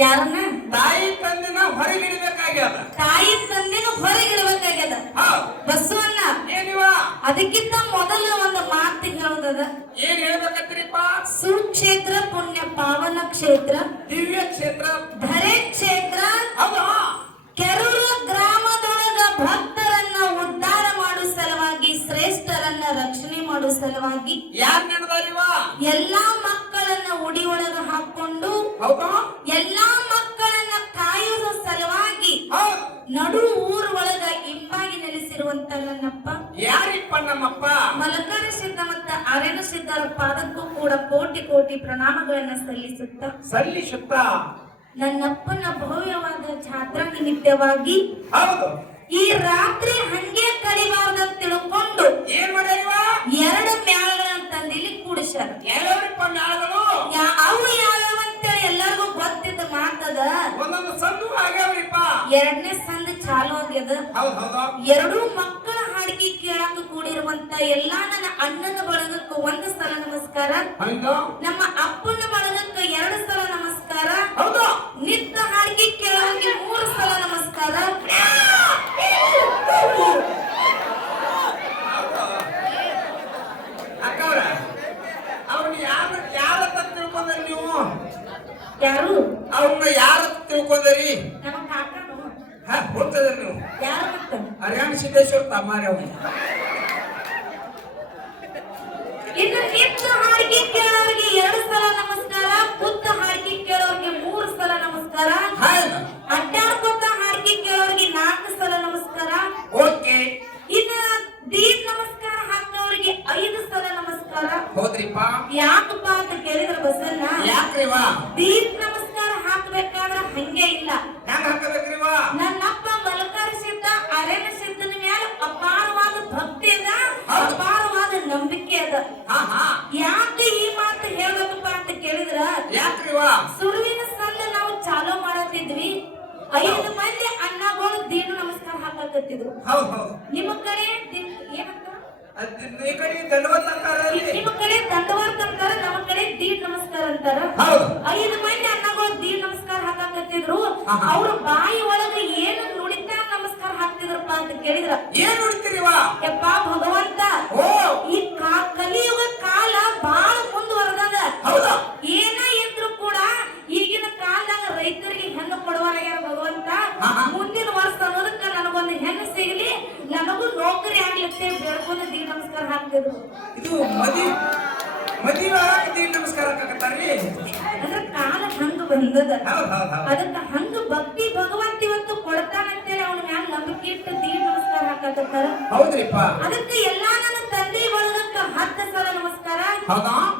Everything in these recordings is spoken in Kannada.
ಯಾರನ್ನ? ತಾಯಿ ತಂದೆನ ಹೊರಗಿಡಬೇಕಾಗ್ಯದ. ತಾಯಿ ತಂದೆನೂ ಹೊರಗಿಡಬೇಕಾಗ್ಯದ. ಬಸವಣ್ಣ ಏನಿವ? ಅದಕ್ಕಿಂತ ಮೊದಲ ಒಂದು ಮಾತು ಹೇಳೋದದ ಏನ್ ಹೇಳ್ಬೇಕತ್ರಿಪ್ಪ? ಸುಕ್ಷೇತ್ರ ಪುಣ್ಯ ಪಾವನ ಕ್ಷೇತ್ರ. ದಿವ್ಯ ಕ್ಷೇತ್ರ. ಧರೆ ಕ್ಷೇತ್ರ. ಕೆರೂರು ಗ್ರಾಮದೊಳಗ ಭಕ್ತರನ್ನ ಉದ್ಧಾರ ಮಾಡೋ ಸಲುವಾಗಿ ಶ್ರೇಷ್ಠರನ್ನ ರಕ್ಷಣೆ ಮಾಡೋ ಸಲುವಾಗಿ ಎಲ್ಲಾ ಮಕ್ಕಳನ್ನ ಉಡಿ ಒಳಗ ಹಾಕೊಂಡು ನೆಲೆಸಿರುವಂತ ನನ್ನಪ್ಪ ಯಾರಿಪ್ಪ ನಮ್ಮಪ್ಪ? ಮಲಕಾರ ಸಿದ್ಧ ಮತ್ತು ಅರೇಣ ಸಿದ್ಧರ ಪಾದಕ್ಕೂ ಕೂಡ ಕೋಟಿ ಕೋಟಿ ಪ್ರಣಾಮಗಳನ್ನ ಸಲ್ಲಿಸುತ್ತ. ಸಲ್ಲಿಸುತ್ತ? ನನ್ನಪ್ಪನ ಭವ್ಯವಾದ ಜಾತ್ರಾ ನಿಮಿತ್ತವಾಗಿ ಹೌದು. ಈ ರಾತ್ರಿ ಹಂಗೆ ಅಂತ ತಿಳ್ಕೊಂಡು ಏನ್ ಮಾಡ್ಯಾರಿವ? ಎರಡು ಮ್ಯಾಳಗಳನ್ನ ತಂದು ಇಲ್ಲಿ ಕೂಡಿಸ್ಯಾರ. ಯಾವ್ಯಾವ್ರಿಪ್ಪ ಮ್ಯಾಳಗಳು? ಅವು ಯಾವ್ಯಾವ ಎಲ್ಲರಿಗೂ ಗೊತ್ತಿದ್ದ ಮಾತದ? ಒಂದೊಂದು ಸಂದು ಆಗ್ಯಾವ್ರಿಪ್ಪ. ಎರಡನೇ ಸಂದ ಚಾಲು ಆಗ್ಯದ. ಎರಡೂ ಮಕ್ಕಳ ಹಾಡಿಗೆ ಕೇಳಾಕ ಕೂಡಿರುವಂತ ಎಲ್ಲಾ ನನ್ನ ಅಣ್ಣನ ಬಳಗಕ್ಕ ಒಂದು ಸಲ ನಮಸ್ಕಾರ. ನಮ್ಮ ಅಪ್ಪನ ಬಳಗಕ್ಕ ಎರಡು ಸಲ ನಮಸ್ಕಾರ ಹೌದು ನಿತ್ಯ ಹಾಡಿಗೆ ಕೇಳೋರಿಗೆ ಮೂರು ಸಲ ನಮಸ್ಕಾರ ಅಕ್ಕವ್ರ ಅವ್ರನ್ನ ಯಾರ ಯಾರ ತಿಳ್ಕೊಂಡ್ರಿ ನೀವು ಯಾರು ಅವ್ರನ್ನ ಯಾರ ತಿಳ್ಕೊಂಡ್ರಿ ನಮ್ಮ ಕಾಕನು ಹಾ ಹೋಗ್ತದ್ರಿ ನೀವು ಯಾರು ಮತ್ತ ಹರಿಯಾಣ ಅವ್ನು ಇನ್ನು ನಿತ್ಯ ಹಾಡಿಗೆ ಕೇಳೋರಿಗೆ ಎರಡು ಸಲ ನಮಸ್ಕಾರ ಬುದ್ಧ ಹಾಡಿಗೆ ಕೇಳೋರಿಗೆ ಮೂರು ಸಲ ನಮಸ್ಕಾರ ಅಡ್ಡಾಡ್ಕೊತ ಹಾಡಿಗೆ ಕೇಳೋರಿಗೆ ನಾಲ್ಕು ಸಲ ನಮಸ್ಕಾರ. ಓಕೆ. ಇನ್ನು ದೀಪ್ ನಮಸ್ಕಾರ ಹಾಕೋರಿಗೆ ಐದು ಸಲ ನಮಸ್ಕಾರ. ಹೋದ್ರಿಪ್ಪ. ಯಾಕಪ್ಪ ಅಂತ ಕೇಳಿದ್ರ ಬಸನ್ನ ಯಾಕ್ರಿವಾ ದೀಪ್ ನಮಸ್ಕಾರ ಹಾಕ್ಬೇಕಾದ್ರ ಹಂಗೆ ಇಲ್ಲ ಹೆಂಗ್ ಹಾಕಬೇಕ್ರಿವ ನನ್ನಪ್ಪ ಮಲಕಾರ ಸಿದ್ಧ ಅರೇನ ಸಿದ್ಧನ ಮ್ಯಾಲ ಅಪಾರವಾದ ಭಕ್ತಿ ಅದ ಹೌದು. ಅಪಾರವಾದ ನಂಬಿಕೆ ಅದ ಹಾ ಹಾ ಯಾಕೆ ಈ ಮಾತು ಹೇಳ್ಬೇಕಪ್ಪ ಅಂತ ಕೇಳಿದ್ರ ಯಾಕ್ರಿವ ಸುರುವಿನ ಸಂದ ನಾವು ಚಾಲೂ ಮಾಡತ್ತಿದ್ವಿ ಐದು ಮಂದಿ ಅಣ್ಣಗಳು ದೀನು ನಮಸ್ಕಾರ ಹಾಕಕತ್ತಿದ್ರು ಹೌದ್ ಹೌದು ನಿಮ್ಮ ಕಡೆ ದಿ- ಏನಂತ ಅದ್ ಈ ಕಡೆ ದಂಡವತ್ ಅಂತಾರಲ್ರಿ ನಿಮ್ಮ ಕಡೆ ದಂಡವರ್ತ ಅಂತಾರ ನಮ್ಮ ಕಡೆ ದೀಡ್ ನಮಸ್ಕಾರ ಅಂತಾರ ಹೌದು ಐದು ಮಂದಿ ಅಣ್ಣಗಳು ದೀಡ್ ನಮಸ್ಕಾರ ಹಾಕಕತ್ತಿದ್ರು ಆಹಾ. ಅವ್ರ ಬಾಯಿ ಒಳಗ ಏನು ನುಡಿತ ನಮಸ್ಕಾರ ಹಾಕ್ತಿದ್ರಪ್ಪ ಅಂತ ಕೇಳಿದ್ರ. ಏನ್ ನೋಡ್ತೀರಿವ ಯಪ್ಪ ಭಗವಂತ ಓ. ಈ ಕಲಿಯುಗ ಕಾಲ ಬಾಳ ಮುಂದುವರೆದದ. ಏನ ಇದ್ರು ಕೂಡ ಈಗಿನ ಕಾಲದಾಗ ರೈತರಿಗೆ ಹೆಣ್ಣು ಕೊಡುವರಾಗ್ಯಾರ ಭಗವಂತ. ಮುಂದಿನ ವರ್ಷ ಅನ್ನೋದಕ್ಕ ನನಗೊಂದು ಹೆಣ್ಣು ಸಿಗಲಿ ನನಗೂ ನೌಕರಿ ಆಗ್ಲಿಕ್ಕೆ ಬೇಡ್ಕೊಂಡು ದೀಡ್ ನಮಸ್ಕಾರ ಹಾಕ್ತಿದ್ರು. ಇದು ಮದಿ ಮದಿವೆ ನಮಸ್ಕಾರ ಹಾಕಕತ್ತಾರ್ರಿ? ಅಂದ್ರೆ ಕಾಲ ಹಂಗ ಬಂದದ. ಅದಕ್ಕ ಹಂಗ ಭಕ್ತಿ ಭಗವಂತ ಇವತ್ತು ಕೊಡ್ತಾನಂತೇಳಿ ಅವನ ಮ್ಯಾಲ ನಂಬಿಕೆ ಇಟ್ಟು ದೀಡ್ ನಮಸ್ಕಾರ ಹಾಕತ್ತಾರ ಅದಕ್ಕೆ ಎಲ್ಲಾ ನನ್ನ ತಂದೆ ಬಳಗಕ್ಕ ಹತ್ತು ಸಲ ನಮಸ್ಕಾರ.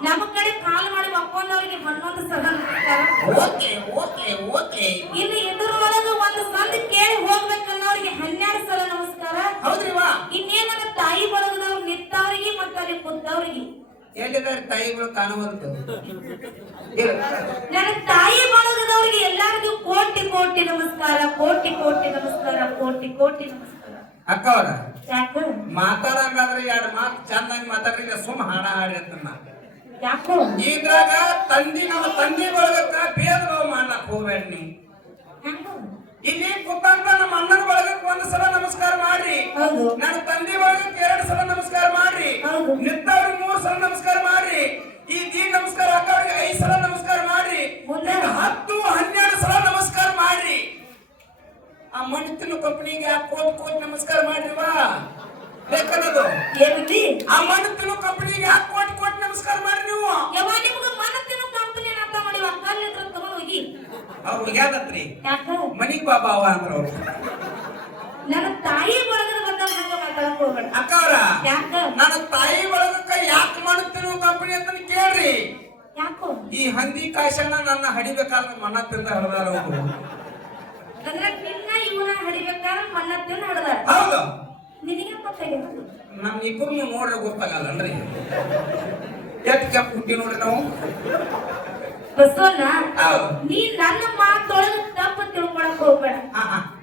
ನಮ್ಮ ಕಡೆ ಕಾಲ್ ಮಾಡಿ ಮಕ್ಕೊಂಡವ್ರಿಗೆ ಹನ್ನೊಂದು ಸಲ ನಮಸ್ಕಾರ. Okay okay okay. ಇನ್ನು ಎದುರೊಳಗ ಒಂದು ಸಂದ ಕೇಳಿ ಹೋಗ್ಬೇಕನ್ನೋರಿಗೆ ಹನ್ನೆರಡು ಸಲ ನಮಸ್ಕಾರ ಹೌದ್ರಿವ ಇನ್ನೇನ ತಾಯಿ ಬಳಗದವ್ರು ನಿತ್ತವ್ರಿಗೆ ಮತ್ತೆ ಅಲ್ಲಿ ಕೂತವ್ರಿಗೆ ಎಲ್ಲಿದ್ದಾರೆ ತಾಯಿಗಳು ಕಾಣುವಂತ ನನ್ನ ತಾಯಿ ಬಳಗದವ್ರಿಗೆ ಎಲ್ಲರಿಗೂ ಕೋಟಿ ಕೋಟಿ ನಮಸ್ಕಾರ ಕೋಟಿ ಕೋಟಿ ನಮಸ್ಕಾರ ಕೋಟಿ ಕೋಟಿ ನಮಸ್ಕಾರ. ಅಕ್ಕವ್ರ ಯಾಕ? ಮಾತಾಡಂಗಾದ್ರೆ ಎರಡು ಮಾತು ಚಂದಾಗಿ ಮಾತಾಡ್ರಿ ಸುಮ್ ಹಾಡ ಹಾಡಿ ಅಂತ ಯಾಕೋ? ಇದ್ರಾಗ ತಂದಿ ನಮ್ಮ ತಂದಿ ಬಳಗಕ್ಕ ಭೇದ ಭಾವ ಮಾಡ್ಲಕ್ ಹೋಗ್ಬೇಡ ನೀ? ಇಲ್ಲಿ ಕುತ್ತಂತ ನಮ್ಮ ಅಣ್ಣನ ಬಳಗಕ್ಕೆ ಒಂದು ಸಲ ನಮಸ್ಕಾರ ಮಾಡ್ರಿ. ನನ್ನ ತಂದಿ ಬಳಗಕ್ಕೆ ಎರಡು ಸಲ ನಮಸ್ಕಾರ ಮಾಡ್ರಿ. ಹೌದು. ಬೇಕನ್ನೋದು ಏನಕ್ಕೆ ಆ ತಿನ್ನೋ ಕಂಪನಿಗೆ ಯಾಕೆ ಕೋಟಿ ಕೋಟಿ ನಮಸ್ಕಾರ ಮಾಡ್ರಿ ನೀವು. ಯವ್ವ ನಿಮಗೆ ಮನಸ್ಸಿನ ಕಂಪನಿ ಅಂತ ಮಾಡಿ ಕಲ್ಲ ಇದ್ರ ತಗೊಂಡು ಹೋಗಿ. ಅವ್ರು ಹುಡುಗ್ಯಾದತ್ರಿ ಯಾಕ? ಮನಿಗ್ ಬಾಬಾ ಅವ ಅಂದ್ರ ಅವ್ರು. ನನ್ನ ತಾಯಿ ಬಳಗದ ಬಂದಾಗ ಹಂಗ ಮಾತಾಡಕ್ ಹೋಗ್ಬೇಡ. ಅಕ್ಕವ್ರ ಯಾಕ? ನನ್ನ ತಾಯಿ ಬಳಗಕ್ಕ ಯಾಕೆ ಮಾಡುತ್ತೀರಿ ಕಂಪನಿ ಅಂತ ಕೇಳ್ರಿ. ಯಾಕೋ? ಈ ಹಂದಿ ಕಾಶನ ನನ್ನ ಹಡಿಬೇಕಾದ್ರೆ ಮನ ತಿಂದ ಹಡ್ದಾರ ಅವ್ರು. ಅಂದ್ರೆ ನಿನ್ನ ಇವನ ಹಡಿಬೇಕಾದ್ರೆ ಮಣ್ಣ ತಿಂದು ಹಡ್ದಾರ. ಹೌದು. ನಿನಗೆ ಗೊತ್ತಾಗಿಲ್ಲ ನಮ್ ಇಬ್ಬರು ನೋಡ್ರೆ ಗೊತ್ತಾಗಲ್ಲನ್ರಿ. ಎಷ್ಟ್ ಕೆಂಪ್ ಹುಟ್ಟಿ ನೋಡ್ರಿ ನಾವು? ಬಸವಣ್ಣ ನೀ ನನ್ನ ಮಾತೊಳಗ ತಪ್ಪು ತಿಳ್ಕೊಳಕ್ ಹೋಗ್ಬೇಡ.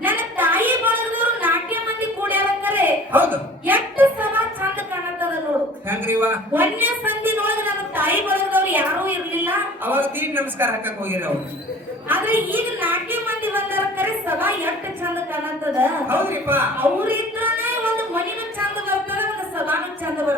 ನನ್ನ ತಾಯಿ ಬಳಗದವ್ರು ನಾಟ್ಯ ಮಂದಿ ಅಂತಾರೆ ಹೌದು. ಎಷ್ಟು ಸಮ ಚಂದ ಕಾಣತ್ತದ ನೋಡು. ಹೆಂಗ್ರಿವ ಒಂದೇ ಸಂದಿನೊಳಗ ನನ್ನ ತಾಯಿ ಬಳಗದವ್ರು ಯಾರೂ ಇರ್ಲಿಲ್ಲ. ಅವಾಗ ತೀರ್ ನಮಸ್ಕಾರ ಹಾಕಕ್ ಹೋಗಿರ ಅವ್ರು. ಆದ್ರೆ ಈಗ ನಾಟ್ಯ ಮಂದಿ ಬಂದಾರ ಕರೆ ಸಭಾ ಎಷ್ಟು ಚಂದ ಕಾಣತ್ತದ. ಹೌದ್ರಿಪ್ಪ. ಅವ್ರಿದ್ರನೇ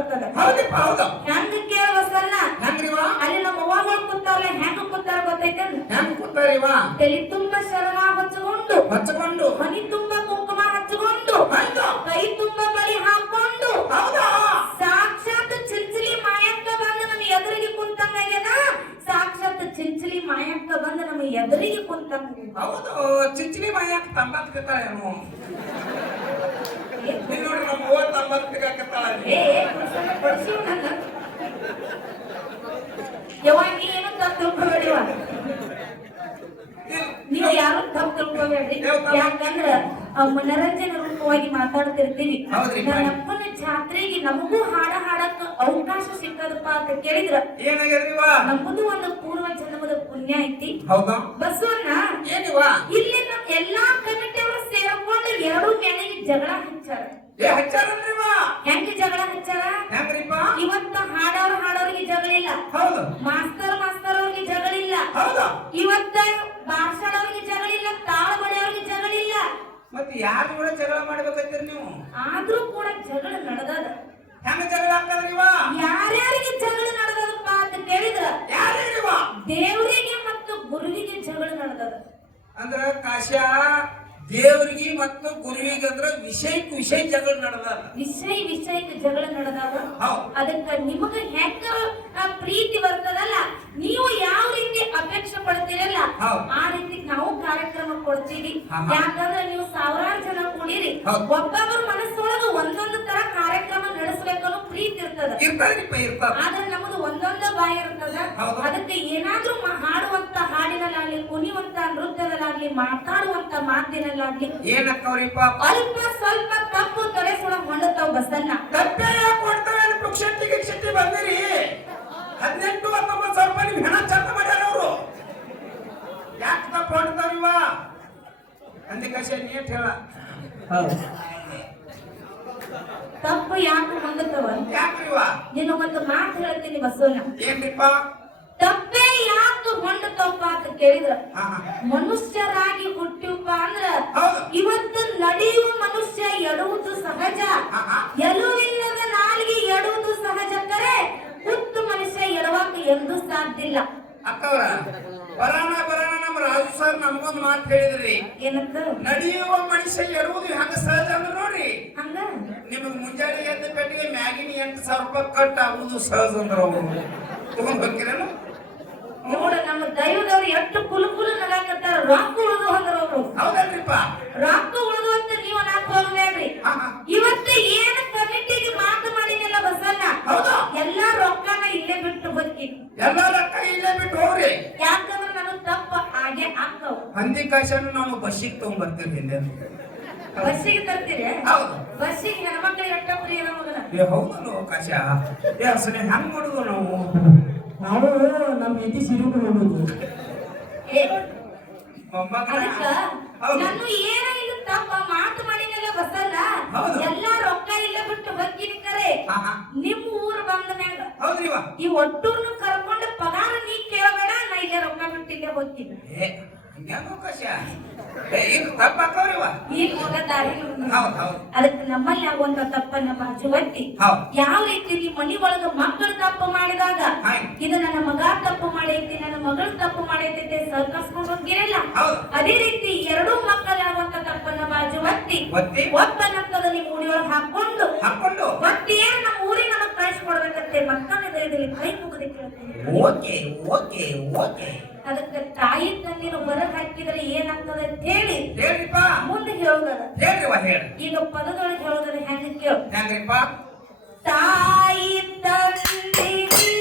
ಬರ್ತದ ಹೌದಿಪ್ಪ ಹೌದು. ಹೆಂಗ ಕೇಳುವ ಸಣ್ಣ ಹೆಂಗ್ರಿವ ಅಲ್ಲಿ ನಮ್ಮ ಅವ್ವಗಳು ಕೂತಾರಲ್ಲ ಹೆಂಗ ಕೂತಾರ ಗೊತ್ತೈತೇನು? ಹೆಂಗ್ ಕೂತಾರಿವ ತಲೆ ತುಂಬಾ ಶರಣ ಹಚ್ಚಿಕೊಂಡು ಹಚ್ಕೊಂಡು. ಮನಿ ತುಂಬಾ ಕುಂಕುಮ ಹಚ್ಚಿಕೊಂಡು ಹೌದು. ಕೈ ತುಂಬಾ ಬಲಿ ಹಾಕೊಂಡು ಹೌದಾ. ಸಾಕ್ಷಾತ್ ಚಿಂಚಲಿ ಮಾಯಕ್ಕ ಬಂದು ನಮ್ಮ ಎದುರಿಗೆ ಕುಂತಂಗಾಗ್ಯದ? ಸಾಕ್ಷಾತ್ ಚಿಂಚಲಿ ಮಾಯಕ್ಕ ಬಂದು ನಮ್ಮ ಎದುರಿಗೆ ಕುಂತಂಗ ಹೌದು ಚಿಂಚಲಿ ಮೈಯಾಕ ತಂಬತ್ ನೀವ್ ನೋಡ್ರಿ ನಮ್ಮ ನೀ ಏನು ತಪ್ಪು ತಿಳ್ಕೊಬೇಡಿವ ನೀವು ಯಾರು ತಪ್ಪು ತಿಳ್ಕೊಬೇಡ್ರಿ ನೀವು ಯಾಕಂದ್ರ ಆ ಮನರಂಜನೆ ರೂಪವಾಗಿ ನನ್ನ ಅಪ್ಪನ ಜಾತ್ರೆಗೆ ನಮಗೂ ಹಾಡ ಹಾಡಕ್ ಅವಕಾಶ ಸಿಕ್ಕದಪ್ಪ ಅಂತ ಕೇಳಿದ್ರ ನಮ್ಮದು ಒಂದು ಪೂರ್ವ ಜನ್ಮದ ಪುಣ್ಯ ಐತಿ ಬಸವಣ್ಣ ಇಲ್ಲಿ ನಮ್ ಎಲ್ಲಾ ಎರಡು ಮೆಣಗೆ ಜಗಳ ಹಚ್ಚಾರ. ಏ ಹೆಂಗ್ ಜಗಳ ಹಚ್ಚಾರ? ಹೆಂಗ್ರಿಪ್ಪ? ಇವತ್ತ ಹಾಡೋರ್ ಹಾಡೋರಿಗೆ ಜಗಳಿಲ್ಲ. ಹೌದು. ಮಾಸ್ತರ್ ಮಾಸ್ತರ್ ಅವ್ರಿಗೆ ಜಗಳಿಲ್ಲ. ಹೌದು. ಇವತ್ತ ಭಾಷಣವ್ರಿಗೆ ಜಗಳಿಲ್ಲ ತಾಳ ಜಗಳ ಜಗಳಿಲ್ಲ. ಮತ್ತೆ ಯಾರು ಕೂಡ ಜಗಳ ಮಾಡ್ಬೇಕಂತೀರಿ ನೀವು? ಆದ್ರೂ ಕೂಡ ಜಗಳ ನಡೆದದ. ಹೆಂಗ ಜಗಳ ಆಗ್ತದ್ರಿವ? ಯಾರ್ಯಾರಿಗೆ ಜಗಳ ನಡೆದದಪ್ಪ ಅಂತ ಕೇಳಿದ್ರ? ಯಾರಿವ ದೇವರಿಗೆ ಮತ್ತು ಗುರುವಿಗೆ ಜಗಳ ನಡೆದದ. ಅಂದ್ರ ಕಾಶ್ಯ ದೇವರಿಗೆ ಮತ್ತು ಗುರುವಿಗೆ ಅಂದ್ರೆ ವಿಷಯಕ್ಕೆ ವಿಷಯ ಜಗಳ ನಡೆದಾಗ ವಿಷಯ ವಿಷಯಕ್ಕೆ ಜಗಳ ನಡೆದಾಗ ಅದಕ್ಕೆ ನಿಮಗ ಹೆಂಗ ಪ್ರೀತಿ ಬರ್ತದಲ್ಲ? ನೀವು ಯಾವ ರೀತಿ ಅಪೇಕ್ಷೆ ಪಡ್ತೀರಲ್ಲ? ಆ ರೀತಿ ನಾವು ಕಾರ್ಯಕ್ರಮ ಕೊಡ್ತೀವಿ. ಯಾಕಂದ್ರೆ ನೀವು ಸಾವಿರಾರು ಜನ ಕೂಡಿರಿ. ಒಬ್ಬೊಬ್ಬರ ಮನಸ್ಸೊಳಗ ಒಂದೊಂದು ತರ ಕಾರ್ಯಕ್ರಮ ನಡೆಸ್ಬೇಕನ್ನೋ ಪ್ರೀತಿ ಇರ್ತದ. ಆದ್ರೆ ನಮ್ದು ಒಂದೊಂದು ಬಾಯಿ ಇರ್ತದ. ಅದಕ್ಕೆ ಏನಾದ್ರೂ ಹಾಡುವಂತ ಹಾಡಿನಲ್ಲಿ ಕುಣಿಯುವಂತ ನೃತ್ಯದಲ್ಲಾಗ್ಲಿ ಮಾತಾಡುವಂತ ಮಾತಿನಲ್ಲಾಗ್ಲಿ ಏನಕ್ಕವ್ರಿಪ್ಪ? ಅಲ್ಪ ಸ್ವಲ್ಪ ತಪ್ಪು ತೊರೆ ಕೂಡ ಹೊಂಡುತ್ತಾವ ಬಸನ್ನ ತಪ್ಪೆ ಪುಕ್ಷಟ್ಟಿ ಗಿಕ್ಷಟ್ಟಿ ಬಂದಿರಿ. ಹದಿನೆಂಟು ಹತ್ತೊಂಬತ್ತು ಸಾವಿರ ರೂಪಾಯಿ ಹೆಣ ಮಾಡ್ಯಾರ ಅವರು. ಯಾಕೆ ತಪ್ಪು ಹೊಡ್ತಾರಿವ ಅಂದಿ ಕಾಶ್ಯ ನೀಟ್ ಹೇಳ? ತಪ್ಪು ಯಾಕೆ ಹೊಂದುತ್ತವ? ಯಾಕ್ರಿವ ನೀನು ಒಂದು ಮಾತು ಹೇಳ್ತೀನಿ ಬಸವನ ಏನ್ರಿಪ್ಪ? ತಪ್ಪೇ ಯಾಕೆ ತಪ್ಪ ಅಂತ ಕೇಳಿದ್ರ? ಮನುಷ್ಯರಾಗಿ ಹುಟ್ಟಿವಪ್ಪ ಅಂದ್ರ ಇವತ್ತು ನಡೆಯುವ ಮನುಷ್ಯ ಎಡುವುದು ಸಹಜ. ಎಲುವಿಲ್ಲದ ನಾಲಿಗೆ ಎಡುವುದು ಸಹಜ ಕರೆ. ಹುಟ್ಟು ಮನುಷ್ಯ ಎಡವಾಕ ಎಂದು ಸಾಧ್ಯ ಇಲ್ಲ. ಅಕ್ಕವ್ರ ಬರಾಣ ಬರಾಣ ನಮ್ಮ ರಾಜು ಸರ್ ನಮಗೊಂದು ಮಾತು ಹೇಳಿದ್ರಿ. ಏನಂತ ನಡೆಯುವ ಮನುಷ್ಯ ಎಡುವುದು ಹೆಂಗ ಸಹಜ ಅಂದ್ರೆ ನೋಡ್ರಿ. ಹಂಗ? ನಿಮಗ್ ಮುಂಜಾನೆ ಎದ್ದ ಕಟ್ಟಿಗೆ ಮ್ಯಾಗಿನ ಎಂಟು ಸಾವಿರ ರೂಪಾಯಿ ಕಟ್ ಆಗುದು ಸಹಜ ಅಂದ್ರ ಅವರು. ತಗೊಂಡ್ಬೇಕಿರೇನು ನೋಡ ನಮ್ಮ ದೈವದವ್ರು ಎಷ್ಟು ಕುಲುಕುಲು ಕುಲು ನಗಾಕತ್ತಾರ ರೊಕ್ಕ ಉಳಿದು ಅಂದ್ರ ಅವ್ರು ಹೌದಲ್ರಿಪ್ಪ. ರೊಕ್ಕ ಉಳಿದು ಅಂತ ನೀವು ನಾಲ್ಕು ಹೋಗ್ಬೇಡ್ರಿ ಇವತ್ತು ಏನು ಕಮಿಟಿಗೆ ಮಾತು ಮಾಡಿದಿಲ್ಲ ಬಸಣ್ಣ? ಹೌದು. ಎಲ್ಲ ರೊಕ್ಕನ ಇಲ್ಲೇ ಬಿಟ್ಟು ಬದುಕಿ ಎಲ್ಲ ರೊಕ್ಕ ಇಲ್ಲೇ ಬಿಟ್ಟು ಹೋಗ್ರಿ. ಯಾಕಂದ್ರೆ ನನಗ್ ತಪ್ಪ ಹಾಗೆ ಆಗ್ತಾವ. ಹಂದಿ ಕಾಶನ್ನು ನಾವು ಬಸ್ಸಿಗೆ ತಗೊಂಡ್ಬರ್ತೀವಿ ಹಿಂದೆ ಬಸ್ಸಿಗೆ ತರ್ತೀರಿ? ಹೌದು. ಬಸ್ಸಿಗೆ ಹೆಣ್ಮಕ್ಳಿಗೆ ಎಷ್ಟ ಪ್ರಿಯ ನಮಗನ ಏ ಹೌದಲ್ಲ ಕಾಶ ಏ ಅಸನೆ ಹೆಂಗ್ ಮಾಡುದು ನಾವು? ನಾವು ನಮ್ಮ ಹೆಂಡತಿ ಸಿರುಕು ಹೋಗುದು ಅದಕ್ಕ ನಾನು ಏನೋ ಇದು ತಪ್ಪ? ಮಾತು ಮಾಡಿನೆಲ್ಲ ಬಸಲ್ಲ. ಎಲ್ಲಾ ರೊಕ್ಕ ಇಲ್ಲೇ ಬಿಟ್ಟು ಹೋಗ್ತೀನಿ ಕರೆ. ನಿಮ್ಮ ಊರ್ ಬಂದ ಮ್ಯಾಗ ಈ ಒಟ್ಟೂರ್ನು ಕರ್ಕೊಂಡು ಪಗಾರ ನೀ ಕೇಳಬೇಡ ನಾ ಇಲ್ಲೇ ರೊಕ್ಕ ಬಿಟ್ಟು ಇಲ್ಲೇ ಹೋಗ್ತೀನಿ. ಅದಕ್ಕೆ ನಮ್ಮಲ್ಲಿ ಆಗುವಂತ ತಪ್ಪನ್ನ ಬಾಜು ಹೌದು. ಯಾವ ರೀತಿ ಈ ಮನಿ ಒಳಗ ಮಕ್ಕಳು ತಪ್ಪು ಮಾಡಿದಾಗ. ಇದು ನನ್ನ ಮಗ ತಪ್ಪು ಮಾಡೈತಿ ನನ್ನ ಮಗಳು ತಪ್ಪು ಮಾಡೈತಿ ಸಹಕರಿಸ್ಕೊಂಡು ಹೋಗಿರಲ್ಲ. ಅದೇ ರೀತಿ ಎರಡೂ ಮಕ್ಕಳಾಗುವಂತ ತಪ್ಪನ್ನ ಬಾಜು ಒತ್ತಿ. ಒತ್ತಿ ಒಪ್ಪನಂತದಲ್ಲಿ ಮೂಡಿಯೊಳಗೆ ಹಾಕೊಂಡು ಹಾಕೊಂಡು ಮತ್ತೆ ಏನ್ ನಮ್ಮ ಊರಿಗೆ ನಮಗ್ ಕಳಿಸ್ಕೊಡ್ಬೇಕಂತೆ? ಮಕ್ಕಳ ಕೈ ಮುಗಿದ ಕೇಳ್ತೇನೆ. Okay okay okay. ಅದಕ್ಕೆ ತಾಯಿ ತಂದಿನ ಹೊರಗೆ ಹಾಕಿದ್ರೆ ಏನಾಗ್ತದೆ ಅಂತ ಹೇಳಿ ಹೇಳ್ರಿಪ್ಪ. ಮುಂದೆ ಹೇಳೋದದ ಹೇಳ್ರಿವ ಹೇಳಿ. ಈಗ ಪದದೊಳಗೆ ಹೇಳೋದ್ರೆ ಹೆಂಗೆ ಕೇಳು. ಹೆಂಗ್ರಿಪ್ಪ ತಾಯಿ ತಂದಿರಿ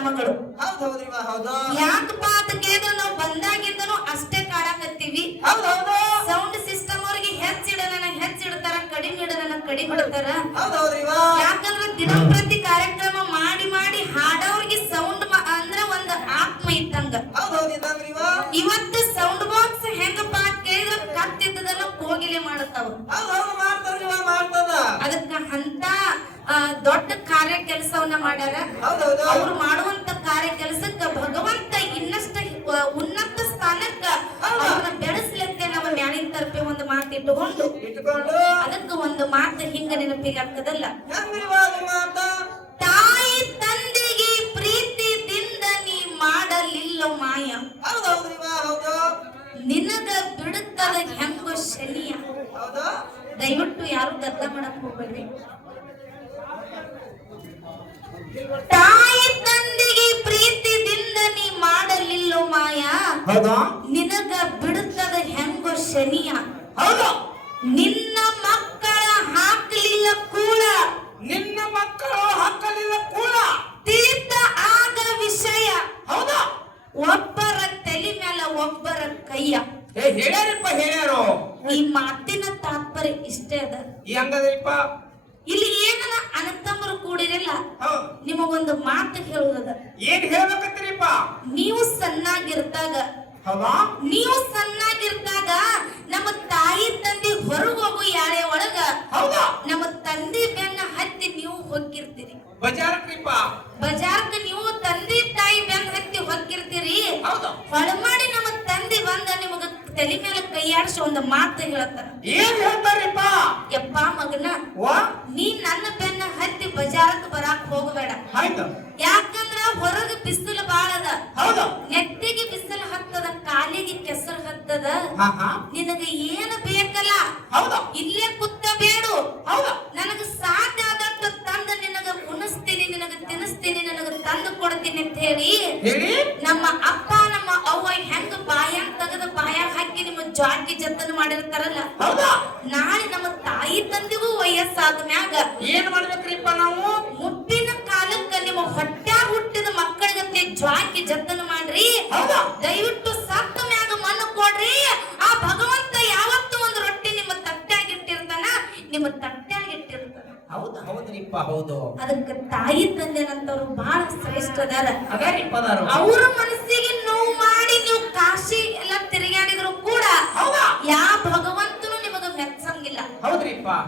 ಪ್ರಣಾಮಗಳು ಹೌದ್ ಹೌದ್ರಿವ ಹೌದು? ಯಾಕಪ್ಪ ಅಂತ ಕೇಳಿದ್ರೆ ನಾವು ಬಂದಾಗಿಂದನು ಅಷ್ಟೇ ಕಾಡಕತ್ತೀವಿ. ಹೌದ್ ಹೌದು. ಸೌಂಡ್ ಸಿಸ್ಟಮ್ ಅವ್ರಿಗೆ ಹೆಚ್ಚಿಡನ ಹೆಚ್ಚಿಡ್ತಾರ ಕಡಿಮೆ ಇಡನ ಕಡಿಮೆ ಇಡ್ತಾರ. ಹೌದ್ ಯಾಕಂದ್ರೆ ದಿನಪ್ರತಿ ಕಾರ್ಯಕ್ರಮ ಮಾಡಿ ಮಾಡಿ ಹಾಡೋರಿಗೆ ಸೌಂಡ್ ಅಂದ್ರ ಒಂದ್ ಆತ್ಮ ಇದ್ದಂಗ. ಹೌದ್ ಹೌದ್ ಇದ್ದಂಗ್ರಿವ ಇವತ್ತು ಅಂತ ಕೇಳಿದ್ರೆ ಕತ್ತಿದ್ದದನ್ನ ಕೋಗಿಲೆ ಮಾಡುತ್ತಾವ. ಅದಕ್ಕ ಅಂತ ದೊಡ್ಡ ಕಾರ್ಯ ಕೆಲಸವನ್ನ ಮಾಡ್ಯಾರ ಅವ್ರು ಮಾಡುವಂತ ಕಾರ್ಯ ಕೆಲಸಕ್ಕ ಭಗವಂತ ಇನ್ನಷ್ಟ ಉನ್ನತ ಸ್ಥಾನಕ್ಕ ಅವ್ರನ್ನ ಬೆಳೆಸ್ಲಿಕ್ಕೆ ನಮ್ಮ ಮ್ಯಾಲಿನ ತರಪೆ ಒಂದು ಮಾತು ಇಟ್ಟುಕೊಂಡು ಅದಕ್ಕ ಒಂದು ಮಾತು ಹಿಂಗ ನೆನಪಿಗೆ ಆಗ್ತದಲ್ಲ. ತಾಯಿ ತಂದೆಗೆ ಪ್ರೀತಿದಿಂದ ನೀ ಮಾಡಲಿಲ್ಲ ಮಾಯ. ಹೌದ್ ಹೌದು. ನಿನಗ ಬಿಡುತ್ತದ ಹೆಂಗೋ ಶನಿಯ. ದಯವಿಟ್ಟು ಯಾರು ಗದ್ದ ಮಾಡಕ್ ಹೋಗ್ಬೇಡ್ರಿ. ತಾಯಿ ತಂದೆಗೆ ಪ್ರೀತಿದಿಂದ ನೀ ಮಾಡಲಿಲ್ಲ ಮಾಯ. ನಿನಗ ಬಿಡುತ್ತದ ಹೆಂಗ ಶನಿಯ. ಹೌದು. ನಿನ್ನ ಮಕ್ಕಳ ಹಾಕಲಿಲ್ಲ ಕೂಡ ನಿನ್ನ ಮಕ್ಕಳು ಹಾಕಲಿಲ್ಲ ಕೂಡ ತಿಳಿತ ಆಗ ವಿಷಯ ಹೌದಾ ಒಬ್ಬರ ತಲೆ ಮೇಲೆ ಒಬ್ಬರ ಕೈಯ ಏ ಹೇಳ್ಯಾರಿಪ್ಪ ಹೇಳ್ಯಾರು? ಈ ಮಾತಿನ ತಾತ್ಪರ್ಯ ಇಷ್ಟೇ ಅದ. ಹೆಂಗದ್ರಿಪ್ಪ? ಇಲ್ಲಿ ಏನನ ಅನಂತಮ್ಮರು ಕೂಡಿರಲ್ಲ ನಿಮಗೊಂದು ಮಾತು ಹೇಳುವುದದ ಏನ್ ಹೇಳ್ಬೇಕತ್ರಿಪ್ಪ? ನೀವು ಸಣ್ಣಾಗಿರ್ತಾಗ ಹೌದಾ? ನೀವು ಸಣ್ಣಾಗಿರ್ದಾಗ ನಮ್ಮ ತಾಯಿ ತಂದೆ ಹೊರಗೆ ಯಾರೇ ಯಾಳೆ ಒಳಗ. ಹೌದಾ? ನಮ್ಮ ತಂದೆ ಬೆನ್ನ ಹತ್ತಿ ನೀವು ಹೋಗಿರ್ತೀರಿ ಬಜಾರಕ್ರಿಪ್ಪ ಬಜಾರ್ಕ ನೀವು ತಂದೆ ತಾಯಿ ಬೆನ್ನ ಹತ್ತಿ ಹೋಗಿರ್ತೀರಿ ಹೌದಾ? ಹೊಳಮಾಡಿ ನಮ್ಮ ತಂದೆ ಬಂದ ನಿಮಗ ತಲೆ ಮೇಲೆ ಕೈಯಾಡಿಸಿ ಒಂದು ಮಾತು ಹೇಳ್ತಾರ ಏನ್ ಹೇಳ್ತಾರಿಪ್ಪ? ಯಪ್ಪ ಮಗನ ನೀ ನನ್ನ ಬೆನ್ನ ಹತ್ತಿ ಬಜಾರಕ್ಕೆ ಬರಾಕ್ ಹೋಗಬೇಡ. ಆಯ್ತು. ನಿನಗ ಏನು ಬೇಕಲ್ಲ? ಹೌದು. ಇಲ್ಲೇ ಕುತ್ತ ಬೇಡು ಹೌದು. ನನಗ ಸಾಧ್ಯ ಆದಷ್ಟು ತಂದು ನಿನಗ ಉಣಿಸ್ತೀನಿ ನಿನಗ ತಿನ್ನಿಸ್ತೀನಿ ನಿನಗ ತಂದು ಕೊಡ್ತೀನಿ ಅಂತ ಹೇಳಿ ನಮ್ಮ ಅಪ್ಪ ನಮ್ಮ ಅವ್ವ ಹೆಂಗ ಬಾಯಾಗ ತೆಗೆದ ಬಾಯಾಗ ಹಾಕಿ ನಿಮ್ಮ ಜಾಕಿ ಜತನ ಮಾಡಿರ್ತಾರಲ್ಲ? ನಾಳೆ ನಮ್ಮ ತಾಯಿ ತಂದೆಗೂ ವಯಸ್ಸಾದ ಮ್ಯಾಗ ಏನ್ ಮಾಡ್ಬೇಕ್ರಿಪ್ಪ ನಾವು? ಮುಟ್ಟಿನ ಕಾಲಕ್ಕ ನಿಮ್ಮ ಹೊಟ್ಟೆ ಹುಟ್ಟಿದ ಮಕ್ಕಳಿಗಂತೆ ಜಾಕಿ ಜತನ ಮಾಡ್ರಿ. ದಯವಿಟ್ಟು ಮಣ್ಣು ಆ ಭಗವಂತ ಯಾವತ್ತೂ ಒಂದು ರೊಟ್ಟಿ ನಿಮ್ಮ ತಟ್ಟ್ಯಾಗ ಇಟ್ಟಿರ್ತಾನ ನಿಮ್ಮ ತಟ್ಟ್ಯಾಗ ಇಟ್ಟಿರ್ತಾನ ಹೌದು ಹೌದ್ರಿಪ್ಪ ಹೌದು. ಅದಕ್ಕೆ ತಾಯಿ ತಂದೆ ತಂದೆನಂತವ್ರು ಬಹಳ ಶ್ರೇಷ್ಠ ಅದಾರ ಅದಾರಿಪ್ಪ ಅದಾರು ಅವ್ರ ಮನಸ್ಸಿಗೆ ನೋವು ಮಾಡಿ ನೀವು ಕಾಶಿ ಎಲ್ಲ ತಿರುಗಾಡಿದ್ರು ಕೂಡ ಯಾವ ಹೌದ್ರಿಪ್ಪ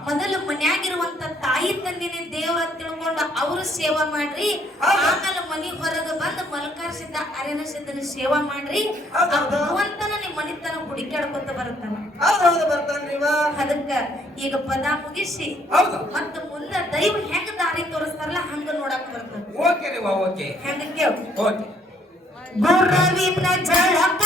ಮೊದಲು ಮನ್ಯಾಗಿರುವಂತ ತಾಯಿ ತಂದೆನೆ ದೇವ್ರ ತಿಳ್ಕೊಂಡು ಅವರು ಸೇವಾ ಮಾಡ್ರಿ. ಆಮೇಲೆ ಮನಿ ಹೊರಗೆ ಬಂದು ಮಲ್ಕಾರ ಸಿದ್ಧ ಅರೆನ ಸಿದ್ಧನ ಸೇವಾ ಮಾಡ್ರಿ. ಭಗವಂತನ ನಿಮ್ ಮನಿತನ ಹುಡುಕ್ಯಾಡ್ಕೊತ ಬರ್ತಾನ್ರಿವ ಅದಕ್ಕ ಈಗ ಪದ ಮುಗಿಸಿ. ಮತ್ತ ಮುಂದ ದೈವ ಹೆಂಗ್ ದಾರಿ ತೋರಿಸ್ತಾರಲ್ಲ ಹಂಗ ನೋಡಕ್ ಬರ್ತದ. Okay okay. ಹೆಂಗ ಕೇಳು. ಓಕೆ. ಗುರವಿನ ಜಳಕ